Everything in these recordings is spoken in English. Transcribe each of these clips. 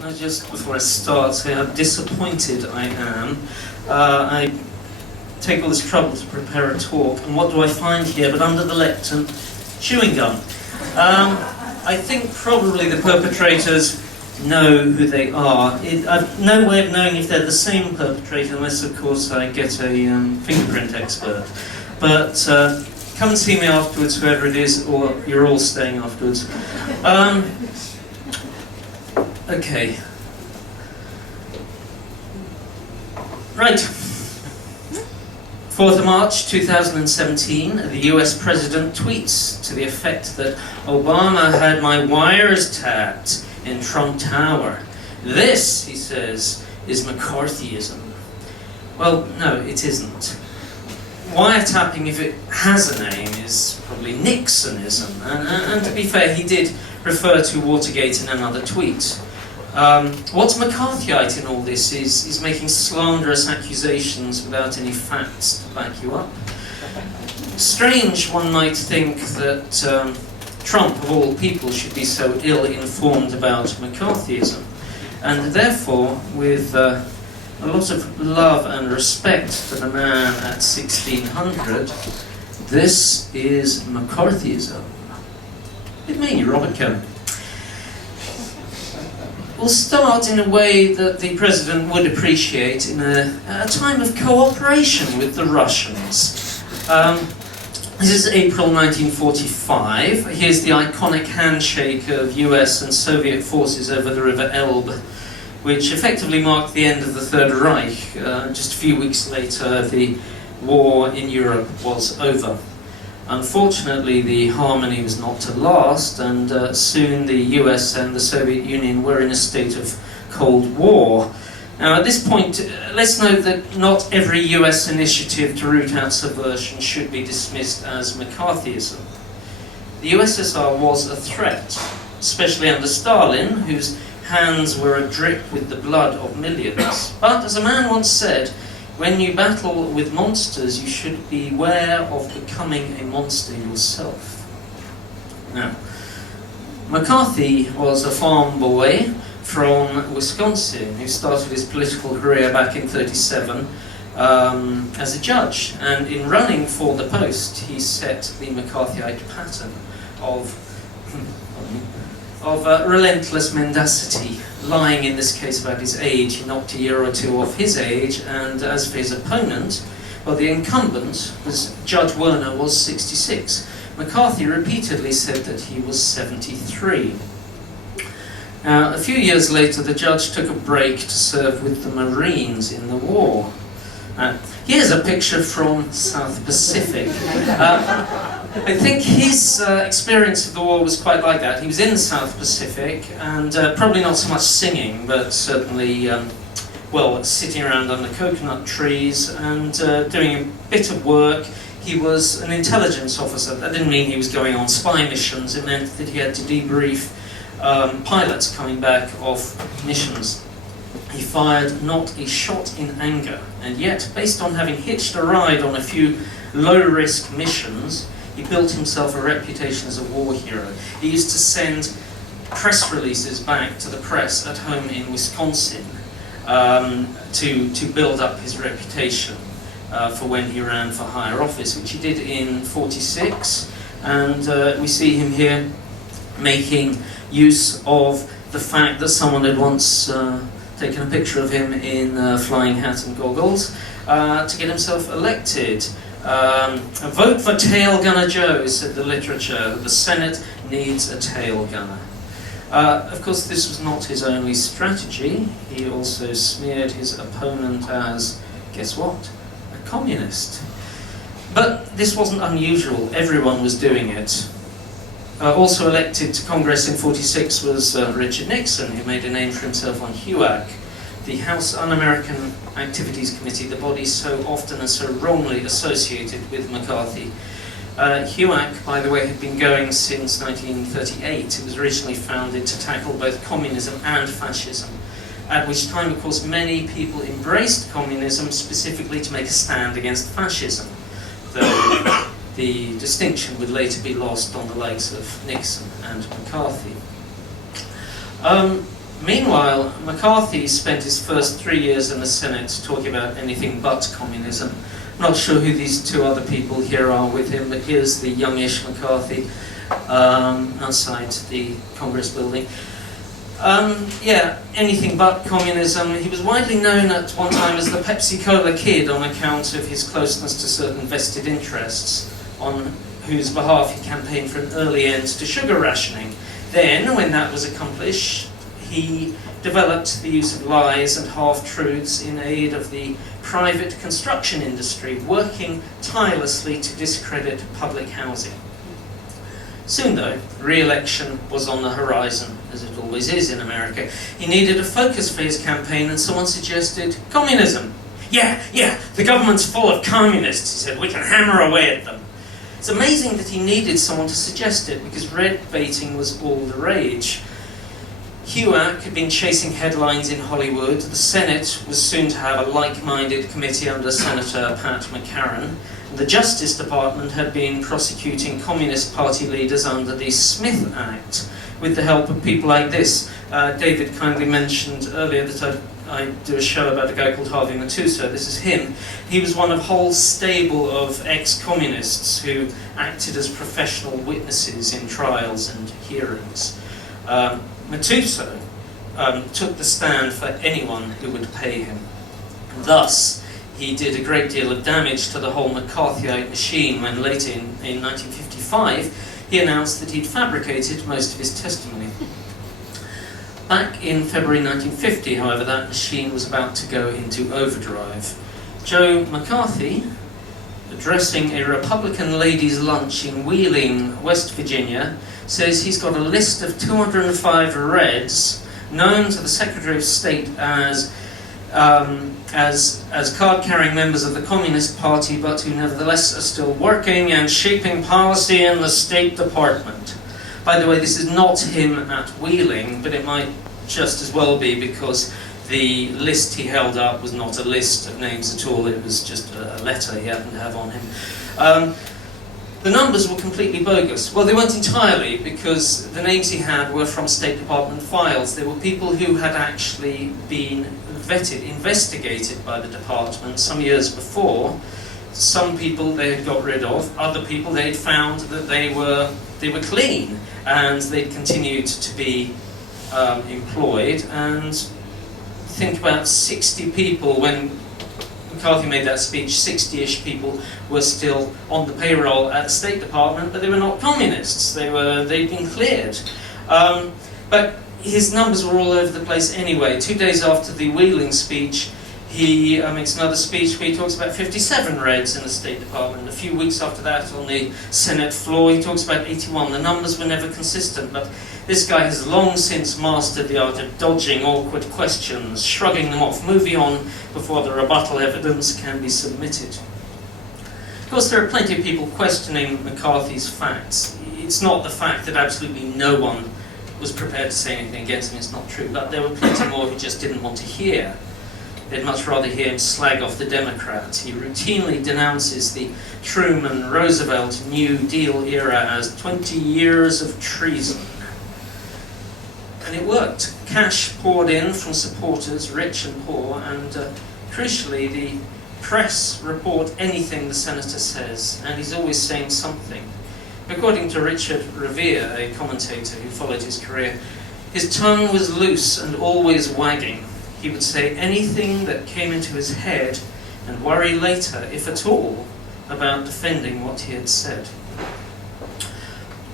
Now, just before I start, say how disappointed I am. I take all this trouble to prepare a talk, and what do I find here but under the lectern? Chewing gum. I think probably the perpetrators know who they are. I've no way of knowing if they're the same perpetrator, unless, of course, I get a fingerprint expert. But come and see me afterwards, whoever it is, or you're all staying afterwards. Okay. Right. 4th of March 2017, the US President tweets to the effect that Obama had my wires tapped in Trump Tower. This, he says, is McCarthyism. Well, no, it isn't. Wiretapping, if it has a name, is probably Nixonism. And to be fair, he did refer to Watergate in another tweet. What's McCarthyite in all this is making slanderous accusations without any facts to back you up. Strange, one might think, that Trump, of all people, should be so ill-informed about McCarthyism. And therefore, with a lot of love and respect for the man at 1600, this is McCarthyism. With me, Robert Cohen. We'll start in a way that the President would appreciate in a time of cooperation with the Russians. This is April 1945. Here's the iconic handshake of US and Soviet forces over the River Elbe, which effectively marked the end of the Third Reich. Just a few weeks later, the war in Europe was over. Unfortunately, the harmony was not to last, and soon the US and the Soviet Union were in a state of Cold War. Now, at this point, let's note that not every US initiative to root out subversion should be dismissed as McCarthyism. The USSR was a threat, especially under Stalin, whose hands were adrip with the blood of millions. But, as a man once said, when you battle with monsters, you should beware of becoming a monster yourself. Now, McCarthy was a farm boy from Wisconsin who started his political career back in '37 as a judge. And in running for the post, he set the McCarthyite pattern of relentless mendacity, lying in this case about his age. He knocked a year or two off his age, and as for his opponent, well, the incumbent, was Judge Werner, was 66. McCarthy repeatedly said that he was 73. Now, a few years later, the judge took a break to serve with the Marines in the war. Here's a picture from South Pacific. I think his experience of the war was quite like that. He was in the South Pacific, and probably not so much singing, but certainly, well, sitting around under coconut trees and doing a bit of work. He was an intelligence officer. That didn't mean he was going on spy missions. It meant that he had to debrief pilots coming back off missions. He fired not a shot in anger, and yet, based on having hitched a ride on a few low-risk missions, he built himself a reputation as a war hero. He used to send press releases back to the press at home in Wisconsin to build up his reputation for when he ran for higher office, which he did in '46, and we see him here making use of the fact that someone had once taken a picture of him in a flying hat and goggles to get himself elected. A vote for Tail Gunner Joe, said the literature. The Senate needs a tail gunner. Of course, this was not his only strategy. He also smeared his opponent as, guess what, a communist. But this wasn't unusual. Everyone was doing it. Also elected to Congress in '46 was Richard Nixon, who made a name for himself on HUAC, the House Un-American Activities Committee, the body so often and so wrongly associated with McCarthy. HUAC, by the way, had been going since 1938. It was originally founded to tackle both communism and fascism, at which time, of course, many people embraced communism specifically to make a stand against fascism, though the distinction would later be lost on the likes of Nixon and McCarthy. Meanwhile, McCarthy spent his first 3 years in the Senate talking about anything but communism. Not sure who these two other people here are with him, but here's the youngish McCarthy outside the Congress building. Yeah, anything but communism. He was widely known at one time as the Pepsi-Cola Kid on account of his closeness to certain vested interests, on whose behalf he campaigned for an early end to sugar rationing. Then, when that was accomplished, he developed the use of lies and half-truths in aid of the private construction industry, working tirelessly to discredit public housing. Soon, though, re-election was on the horizon, as it always is in America. He needed a focus for his campaign, and someone suggested communism. Yeah, the government's full of communists, he said. We can hammer away at them. It's amazing that he needed someone to suggest it, because red baiting was all the rage. HUAC had been chasing headlines in Hollywood. The Senate was soon to have a like-minded committee under Senator Pat McCarran. The Justice Department had been prosecuting Communist Party leaders under the Smith Act with the help of people like this. David kindly mentioned earlier that I do a show about a guy called Harvey Matusa. This is him. He was one of a whole stable of ex-communists who acted as professional witnesses in trials and hearings. Matusa took the stand for anyone who would pay him. Thus, he did a great deal of damage to the whole McCarthyite machine when later in 1955 he announced that he'd fabricated most of his testimony. Back in February 1950, however, that machine was about to go into overdrive. Joe McCarthy, addressing a Republican ladies' lunch in Wheeling, West Virginia, says he's got a list of 205 Reds known to the Secretary of State as card-carrying members of the Communist Party, but who nevertheless are still working and shaping policy in the State Department. By the way, this is not him at Wheeling, but it might just as well be, because the list he held up was not a list of names at all, it was just a letter he happened to have on him. The numbers were completely bogus. Well, they weren't entirely, because the names he had were from State Department files. They were people who had actually been vetted, investigated by the department some years before. Some people they had got rid of, other people they had found that they were clean, and they'd continued to be employed. And think about 60 people when McCarthy made that speech. 60-ish people were still on the payroll at the State Department, but they were not communists. They'd been cleared. But his numbers were all over the place anyway. 2 days after the Wheeling speech, he makes another speech where he talks about 57 Reds in the State Department. A few weeks after that, on the Senate floor, he talks about 81. The numbers were never consistent, but this guy has long since mastered the art of dodging awkward questions, shrugging them off, moving on before the rebuttal evidence can be submitted. Of course, there are plenty of people questioning McCarthy's facts. It's not the fact that absolutely no one was prepared to say anything against him, it's not true, but there were plenty more who just didn't want to hear. They'd much rather hear him slag off the Democrats. He routinely denounces the Truman-Roosevelt New Deal era as 20 years of treason. And it worked. Cash poured in from supporters, rich and poor, and crucially, the press report anything the senator says, and he's always saying something. According to Richard Revere, a commentator who followed his career, his tongue was loose and always wagging. He would say anything that came into his head and worry later, if at all, about defending what he had said.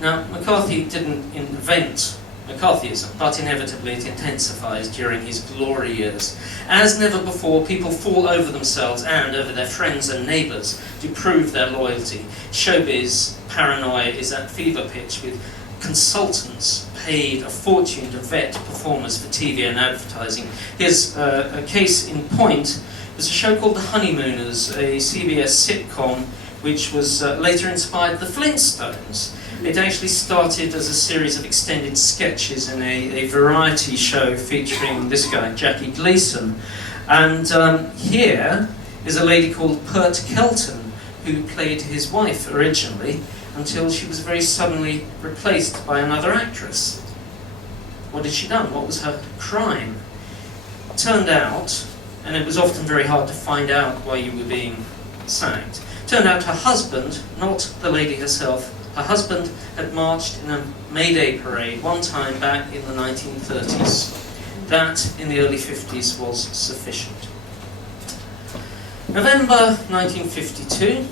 Now, McCarthy didn't invent McCarthyism, but inevitably it intensifies during his glory years. As never before, people fall over themselves and over their friends and neighbours to prove their loyalty. Showbiz paranoia is at fever pitch, with consultants paid a fortune to vet performers for TV and advertising. Here's a case in point. There's a show called The Honeymooners, a CBS sitcom which was later inspired The Flintstones. It actually started as a series of extended sketches in a variety show featuring this guy, Jackie Gleason. And here is a lady called Pert Kelton, who played his wife originally, until she was very suddenly replaced by another actress. What had she done? What was her crime? It turned out, and it was often very hard to find out why you were being sacked, turned out her husband, not the lady herself, her husband had marched in a May Day parade one time back in the 1930s. That, in the early 50s, was sufficient. November 1952,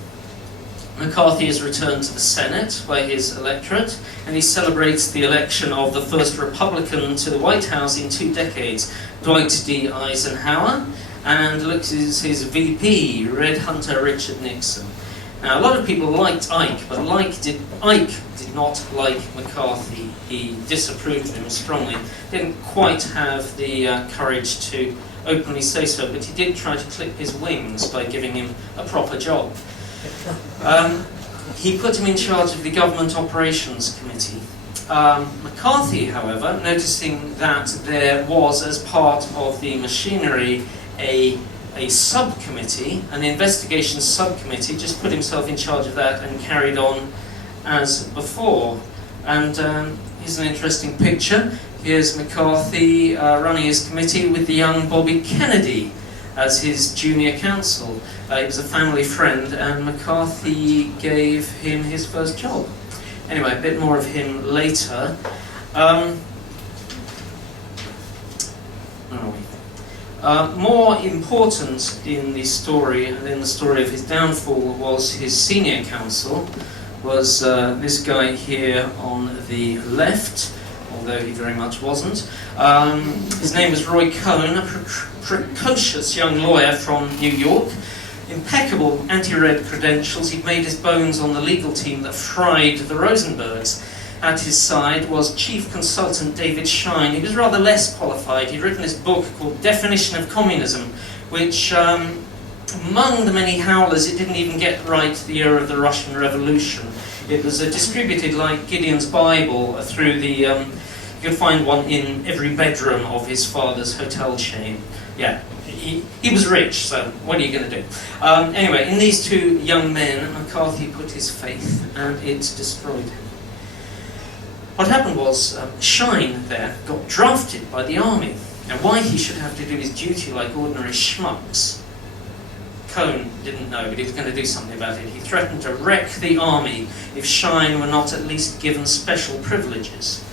McCarthy is returned to the Senate by his electorate, and he celebrates the election of the first Republican to the White House in 2 decades, Dwight D. Eisenhower, and looks at his VP, Red Hunter Richard Nixon. Now, a lot of people liked Ike, but Ike did not like McCarthy. He disapproved of him strongly. Didn't quite have the courage to openly say so, but he did try to clip his wings by giving him a proper job. He put him in charge of the Government Operations Committee. McCarthy, however, noticing that there was, as part of the machinery, a subcommittee, an investigation subcommittee, just put himself in charge of that and carried on as before. And here's an interesting picture. Here's McCarthy running his committee with the young Bobby Kennedy as his junior counsel. He was a family friend, and McCarthy gave him his first job. Anyway, a bit more of him later. Where are we? More important in the story, and in the story of his downfall, was his senior counsel, was this guy here on the left, although he very much wasn't. His name was Roy Cohen, a precocious young lawyer from New York. Impeccable anti-red credentials. He'd made his bones on the legal team that fried the Rosenbergs. At his side was Chief Consultant David Schein. He was rather less qualified. He'd written this book called Definition of Communism, which, among the many howlers, it didn't even get right the year of the Russian Revolution. It was distributed like Gideon's Bible through the... you could find one in every bedroom of his father's hotel chain. Yeah, he was rich, so what are you going to do? Anyway, in these 2 young men, McCarthy put his faith, and it destroyed him. What happened was, Schein there got drafted by the army. Now, why he should have to do his duty like ordinary schmucks, Cohen didn't know, but he was going to do something about it. He threatened to wreck the army if Schein were not at least given special privileges.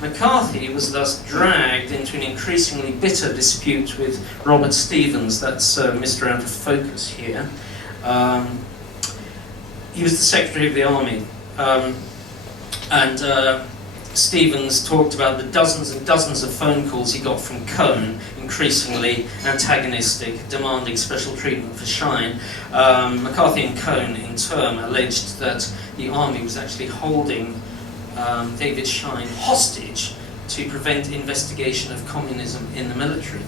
McCarthy was thus dragged into an increasingly bitter dispute with Robert Stevens. That's Mr. Out of Focus here. He was the Secretary of the Army. Stevens talked about the dozens and dozens of phone calls he got from Cohen, increasingly antagonistic, demanding special treatment for Schein. McCarthy and Cohen, in turn, alleged that the army was actually holding David Schein hostage to prevent investigation of communism in the military.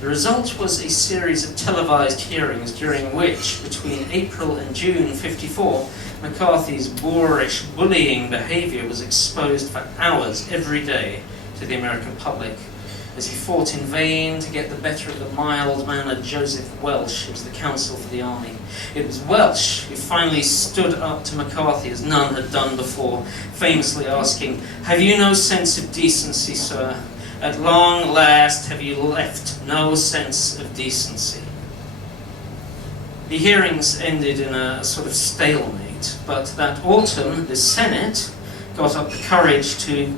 The result was a series of televised hearings during which, between April and June '54, McCarthy's boorish, bullying behaviour was exposed for hours every day to the American public, as he fought in vain to get the better of the mild-mannered Joseph Welsh, who was the counsel for the army. It was Welsh who finally stood up to McCarthy as none had done before, famously asking, "Have you no sense of decency, sir? At long last have you left no sense of decency?" The hearings ended in a sort of stalemate, but that autumn the Senate got up the courage to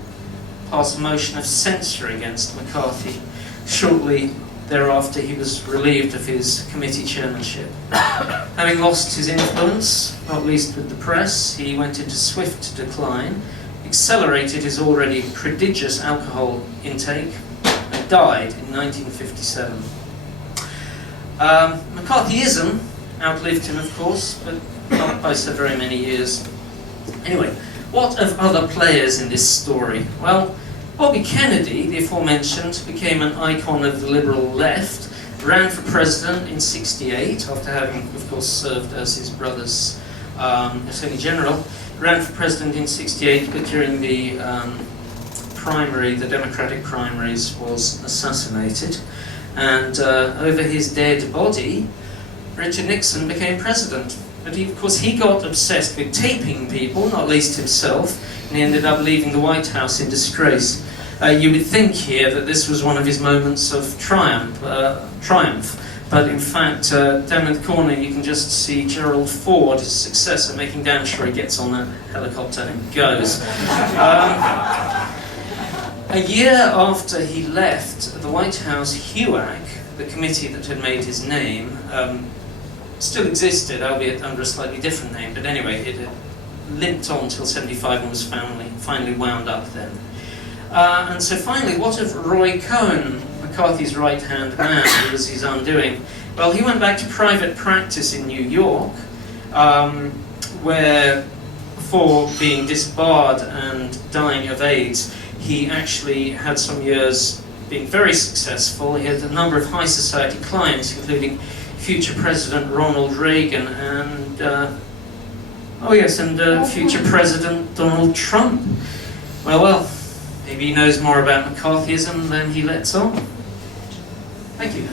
pass a motion of censure against McCarthy. Shortly thereafter he was relieved of his committee chairmanship. Having lost his influence, not least with the press, he went into swift decline, accelerated his already prodigious alcohol intake, and died in 1957. McCarthyism outlived him, of course, but not by so very many years. Anyway, what of other players in this story? Well, Bobby Kennedy, the aforementioned, became an icon of the liberal left, ran for president in '68, after having, of course, served as his brother's Attorney General. Ran for president in '68, but during the primary, the Democratic primaries, was assassinated. And over his dead body, Richard Nixon became president. But of course he got obsessed with taping people, not least himself, and he ended up leaving the White House in disgrace. You would think here that this was one of his moments of triumph, but in fact, down in the corner you can just see Gerald Ford, his successor, making damn sure he gets on that helicopter and goes. A year after he left the White House, HUAC, the committee that had made his name, still existed, albeit under a slightly different name, but anyway, it had limped on till 75 and was finally wound up then. And so finally, what of Roy Cohen, McCarthy's right-hand man, who was his undoing? Well, he went back to private practice in New York, where, before being disbarred and dying of AIDS, he actually had some years being very successful. He had a number of high society clients, including future President Ronald Reagan and, future President Donald Trump. Well, maybe he knows more about McCarthyism than he lets on. Thank you.